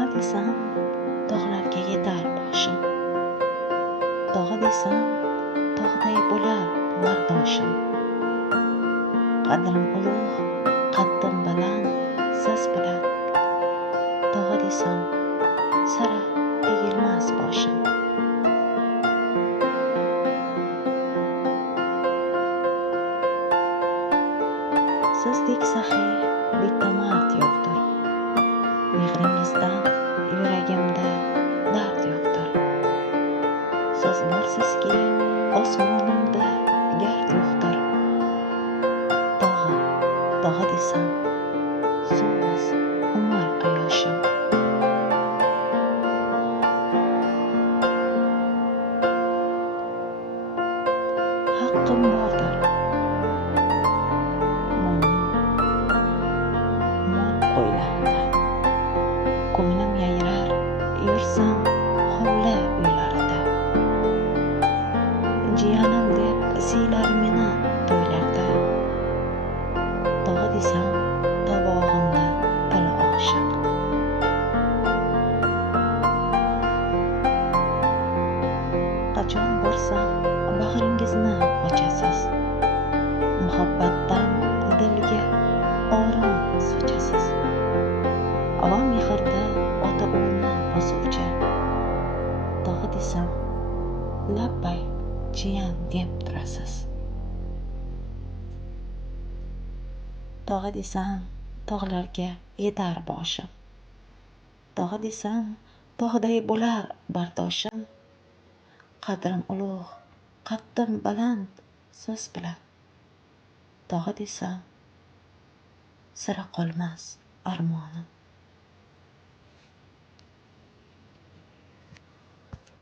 Tog'a desam, tog'larga yetar boshim. Tog'a desam, tog'day bo'lar bardoshim. Qadrim ulug', qaddim baland, siz bilan. Tog'a desam, sira egilmas boshim. Sizdek saxiy bitta mard yo'qdir. Mehringizdan yuragimda dard yo'qdir. Siz borsizki, osmonimda gard yo'qdir. Tog'a desam, so'nmas umr quyoshim. Haqqim bordir. Mol qo'ylarida. Ko'nglim yayrar, yursam hovli uylarida. Jiyanim deb siylar meni to'ylarda. Tog'a desam, tovog'imda pul oshiq. Qachon borsam bag'ringizni ochasiz. Muhabbatdan dilga orom sochasiz. Va mehrda ota-o'g'ilni bosuvchi. Tog'a desam, labbay jiyan deb turasiz. Tog'a desam, tog'larga yetar boshim. Tog'a desam, tog'day bo'lar bardoshim. Qadrim ulug', qaddim baland, siz bilan. Tog'a desam, sira qolmas armonim.